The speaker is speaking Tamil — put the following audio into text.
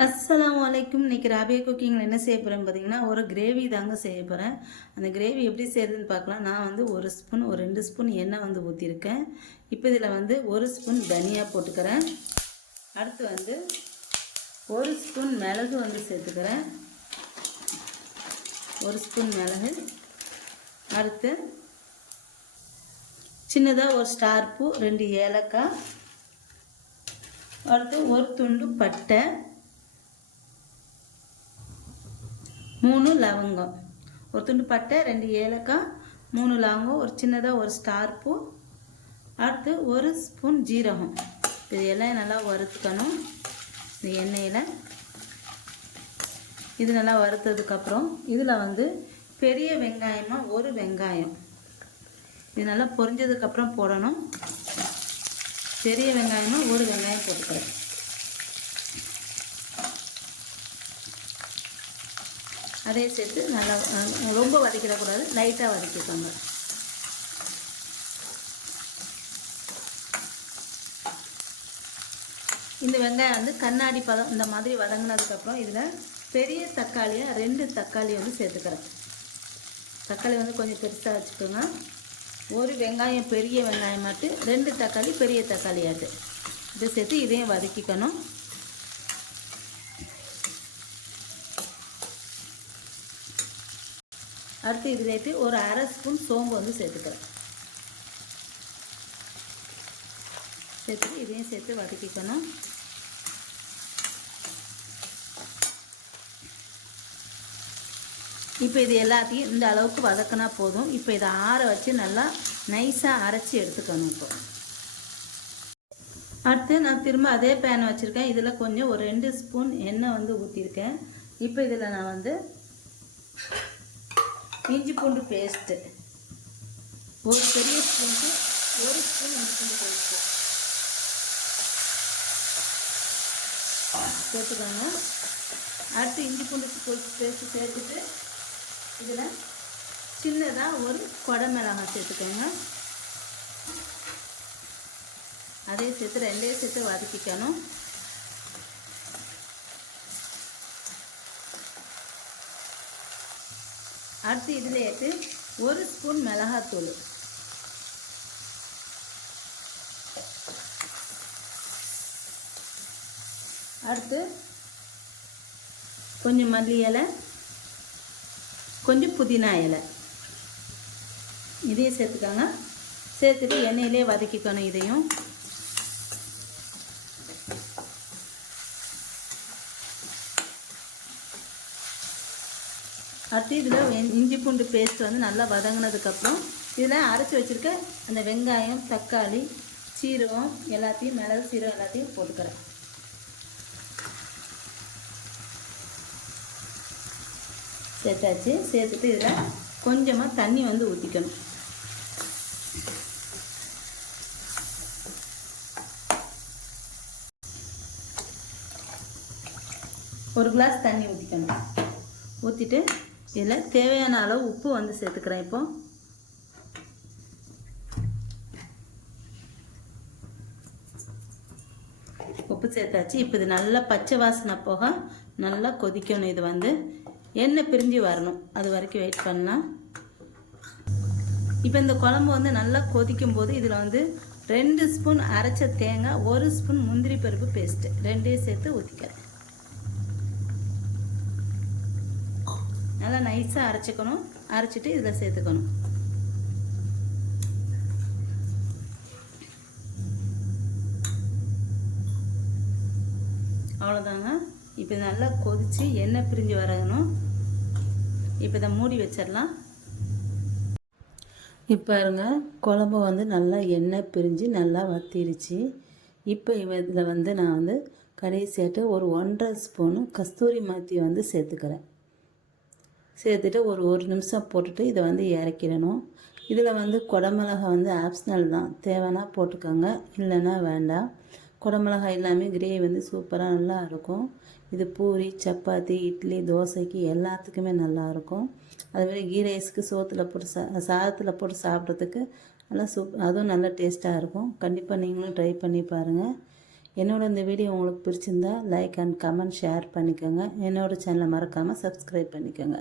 அஸ்ஸலாமு அலைக்கும். இன்றைக்கி ராபியா குக்கிங்கில் என்ன செய்ய போகிறேன்னு பார்த்தீங்கன்னா, ஒரு கிரேவி தாங்க செய்ய போகிறேன். அந்த கிரேவி எப்படி செய்கிறதுன்னு பார்க்கலாம். நான் வந்து ஒரு 2 ஸ்பூன் எண்ணெய் வந்து ஊற்றிருக்கேன். இப்போ இதில் வந்து 1 ஸ்பூன் தனியா போட்டுக்கிறேன். அடுத்து வந்து 1 ஸ்பூன் மிளகு வந்து சேர்த்துக்கிறேன். 1 ஸ்பூன் மிளகு. அடுத்து சின்னதாக ஒரு ஸ்டார் பூ, 2 ஏலக்காய். அடுத்து ஒரு துண்டு பட்டை, 3 லவங்கம். ஒரு துண்டு பட்டை, 2 ஏலக்காய், 3 லவங்கம், ஒரு சின்னதாக ஒரு ஸ்டார் பூ. அடுத்து 1 ஸ்பூன் ஜீரகம். இது எல்லாம் நல்லா வறுத்துக்கணும் இந்த எண்ணெயில். இது நல்லா வறுத்ததுக்கப்புறம் இதில் வந்து பெரிய வெங்காயமாக 1 வெங்காயம். இது நல்லா பொரிஞ்சதுக்கப்புறம் போடணும். பெரிய வெங்காயமாக 1 வெங்காயம் போட்டுக்கிறேன். அதே சேர்த்து நல்லா ரொம்ப வதக்கிடக்கூடாது, லைட்டாக வதக்கிக்கோங்க. இந்த வெங்காயம் வந்து கண்ணாடி பதம் இந்த மாதிரி வதங்கினதுக்கப்புறம் இதில் பெரிய தக்காளியாக 2 தக்காளி வந்து சேர்த்துக்கிறேன். தக்காளி வந்து கொஞ்சம் பெருசாக வச்சுக்கோங்க. 1 வெங்காயம் பெரிய வெங்காயம் மாட்டு, 2 தக்காளி பெரிய தக்காளியாட்டு. இதை சேர்த்து இதையும் வதக்கிக்கணும். அடுத்து இதுலேட்டு ஒரு 1/2 ஸ்பூன் சோம்பு வந்து சேர்த்துக்கிறேன். சேர்த்து இதையும் சேர்த்து வதக்கிக்கணும். இப்போ இது எல்லாத்தையும் இந்த அளவுக்கு வதக்கினா போதும். இப்போ இதை ஆற வச்சு நல்லா நைஸாக அரைச்சி எடுத்துக்கணும். இப்போ அடுத்து நான் திரும்ப அதே பேன் வச்சுருக்கேன். இதில் கொஞ்சம் ஒரு 2 ஸ்பூன் எண்ணெய் வந்து ஊற்றிருக்கேன். இப்போ இதில் நான் வந்து இஞ்சி பூண்டு பேஸ்ட்டு ஒரு பெரிய ஸ்பூனுக்கு 1 ஸ்பூன் இஞ்சி பூண்டு பேஸ்ட்டு சேர்த்துக்கோங்க. அடுத்து இஞ்சி பூண்டு பேஸ்ட்டு சேர்த்துட்டு இதில் சின்னதாக ஒரு குடமிளகாய் சேர்த்துக்கோங்க. அதே சேர்த்து 2 சேர்த்து வதக்கிக்கணும். அடுத்து இதில் ஏற்று 1 ஸ்பூன் மிளகாத்தூள், அடுத்து கொஞ்சம் மல்லி இலை, கொஞ்சம் புதினா இலை, இதையும் சேர்த்துக்கோங்க. சேர்த்துட்டு எண்ணெயிலே வதக்கிக்கணும். இதையும் அடுத்து இதில் இஞ்சி பூண்டு பேஸ்ட் வந்து நல்லா வதங்கினதுக்கப்புறம் இதில் அரைச்சி வச்சுருக்க அந்த வெங்காயம், தக்காளி, சீரகம் எல்லாத்தையும், மிளகு சீரகம் எல்லாத்தையும் போட்டுக்கிறேன். சேர்த்தாச்சு. சேர்த்துட்டு இதில் கொஞ்சமாக தண்ணி வந்து ஊற்றிக்கணும். ஒரு கிளாஸ் தண்ணி ஊற்றிக்கணும். ஊற்றிட்டு இதில் தேவையான அளவு உப்பு வந்து சேர்த்துக்கிறேன். இப்போ உப்பு சேர்த்தாச்சு. இப்போ இது நல்லா பச்சை வாசனை போக நல்லா கொதிக்கணும். இது வந்து எண்ணெய் பிரிஞ்சு வரணும், அது வரைக்கும் வெயிட் பண்ணலாம். இப்போ இந்த குழம்பு வந்து நல்லா கொதிக்கும் போது இதில் வந்து 2 ஸ்பூன் அரைச்ச தேங்காய், 1 ஸ்பூன் முந்திரி பருப்பு பேஸ்ட்டு 2 சேர்த்து ஊற்றிக்கிறேன். நல்லா நைஸாக அரைச்சிக்கணும். அரைச்சிட்டு இதில் சேர்த்துக்கணும். அவ்வளோதாங்க. இப்போ நல்லா கொதித்து எண்ணெய் பிரிஞ்சு வரணும். இப்போ இதை மூடி வச்சிடலாம். இப்போ பாருங்க, குழம்பு வந்து நல்லா எண்ணெய் பிரிஞ்சு நல்லா வத்திருச்சு. இப்போ இதில் வந்து நான் வந்து கடைசியாட்டு ஒரு 1.5 ஸ்பூனு கஸ்தூரி மேத்தி வந்து சேர்த்துக்கிறேன். சேர்த்துட்டு ஒரு நிமிஷம் போட்டுட்டு இதை வந்து இறக்கிடணும். இதில் வந்து குடமிளகா வந்து ஆப்ஷனல் தான், தேவைன்னா போட்டுக்கோங்க, இல்லைன்னா வேண்டாம். குடமிளகாய் எல்லாமே கிரேவி வந்து சூப்பராக நல்லா இருக்கும். இது பூரி, சப்பாத்தி, இட்லி, தோசைக்கு எல்லாத்துக்குமே நல்லாயிருக்கும். அதுமாதிரி கீ ரைஸ்க்கு சோத்தில் போட்டு சாதத்தில் போட்டு சாப்பிட்றதுக்கு நல்லா அதுவும் நல்லா டேஸ்ட்டாக இருக்கும். கண்டிப்பாக நீங்களும் ட்ரை பண்ணி பாருங்கள். என்னோட இந்த வீடியோ உங்களுக்கு பிடிச்சிருந்தா லைக் அண்ட் கமெண்ட் ஷேர் பண்ணிக்கோங்க. என்னோட சேனலை மறக்காமல் சப்ஸ்கிரைப் பண்ணிக்கோங்க.